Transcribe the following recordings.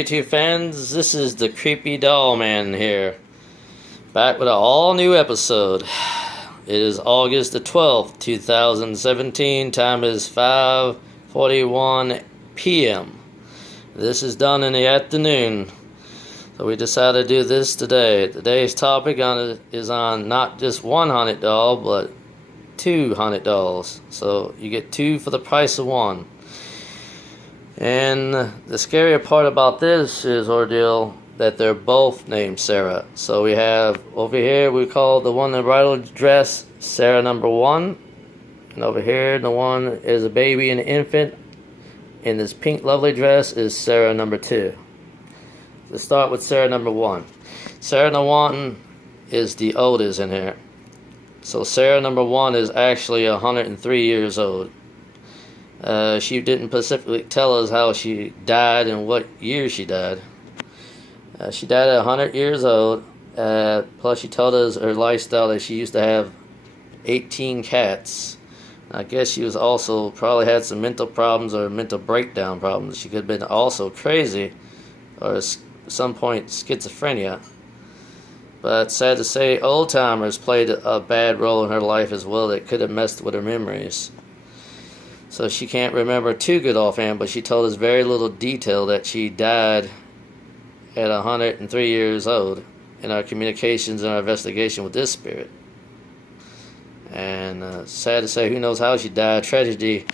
YouTube fans, this is the Creepy Doll Man here, back with an all-new episode. It is August the 12th, 2017, time is 5:41 p.m. This is done in the afternoon, so we decided to do this today. Today's topic is on not just one haunted doll, but two haunted dolls, so you get two for the price of one. And the scarier part about this is ordeal that they're both named Sarah. So we have over here, we call the one in the bridal dress Sarah number 1, and over here the one is a baby and an infant in this pink lovely dress is Sarah number 2. Let's start with Sarah number 1. Sarah number 1 is the oldest in here. So Sarah number 1 is actually 103 years old. She didn't specifically tell us how she died and what year she died. She died at 100 years old. Plus she told us her lifestyle that she used to have 18 cats. I guess she was also probably had some mental problems or mental breakdown problems. She could have been also crazy or at some point schizophrenia. But sad to say, old timers played a bad role in her life as well that could have messed with her memories. So she can't remember too good offhand, but she told us very little detail that she died at 103 years old in our communications and our investigation with this spirit. And sad to say, who knows how she died. Tragedy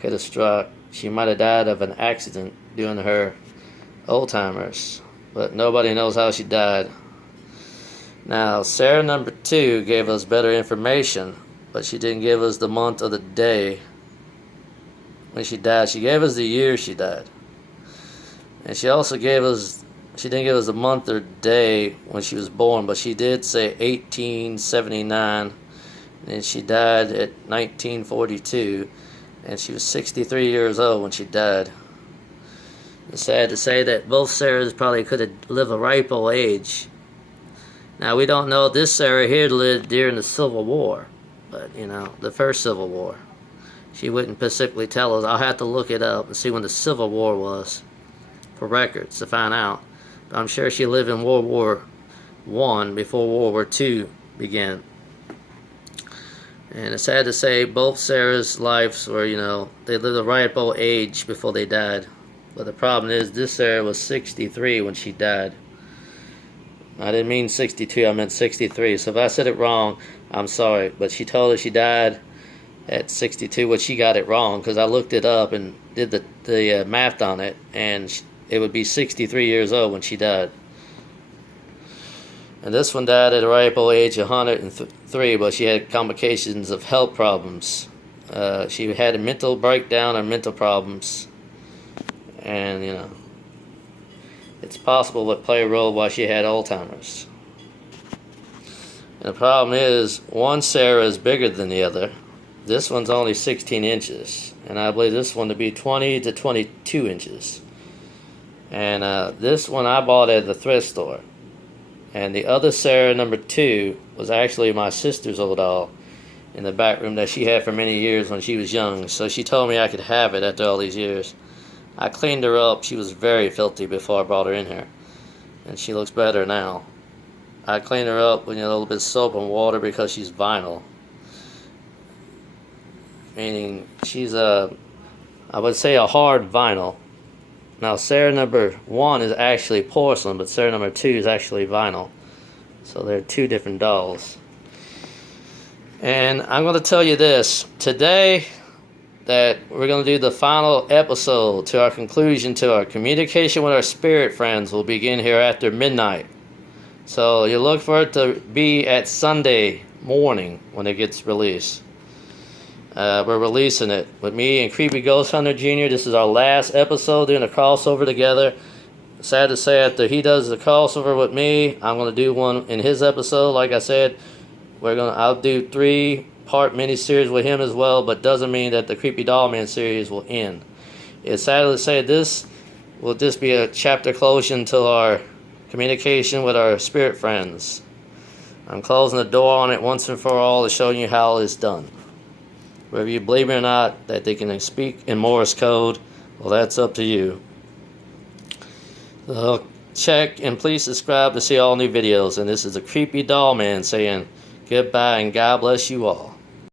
could have struck. She might have died of an accident during her old timers, but nobody knows how she died. Now, Sarah number 2 gave us better information, but she didn't give us the month or the day when she died. She gave us the year she died. And she also she didn't give us a month or day when she was born, but she did say 1879, and she died at 1942, and she was 63 years old when she died. It's sad to say that both Sarahs probably could have lived a ripe old age. Now, we don't know if this Sarah here lived during the Civil War, but, the first Civil War. She wouldn't specifically tell us. I'll have to look it up and see when the Civil War was for records to find out. But I'm sure she lived in World War I before World War II began. And it's sad to say both Sarah's lives were, they lived a ripe old age before they died. But the problem is this Sarah was 63 when she died. I didn't mean 62, I meant 63. So if I said it wrong, I'm sorry. But she told us she died at 62, which she got it wrong because I looked it up and did the math on it, and it would be 63 years old when she died. And this one died at a ripe old age of 103, but she had complications of health problems. She had a mental breakdown or mental problems, and it's possible to play a role while she had Alzheimer's. And the problem is, one Sarah is bigger than the other. This one's only 16 inches, and I believe this one to be 20 to 22 inches. And this one I bought at the thrift store. And the other Sarah number 2 was actually my sister's old doll in the back room that she had for many years when she was young. So she told me I could have it after all these years. I cleaned her up. She was very filthy before I brought her in here, and she looks better now. I cleaned her up with a little bit of soap and water because she's vinyl. Meaning she's I would say a hard vinyl. Now Sarah number 1 is actually porcelain, but Sarah number 2 is actually vinyl. So they're two different dolls. And I'm going to tell you this today, that we're going to do the final episode to our conclusion to our communication with our spirit friends will begin here after midnight. So you look for it to be at Sunday morning when it gets released. We're releasing it with me and Creepy Ghost Hunter Jr. This is our last episode doing a crossover together. Sad to say, after he does the crossover with me, I'm going to do one in his episode. Like I said, I'll do 3-part miniseries with him as well, but doesn't mean that the Creepy Doll Man series will end. It's sad to say this will just be a chapter closing until our communication with our spirit friends. I'm closing the door on it once and for all to show you how it's done. Whether you believe it or not, that they can speak in Morse code, well, that's up to you. Check and please subscribe to see all new videos. And this is a creepy doll man saying goodbye and God bless you all.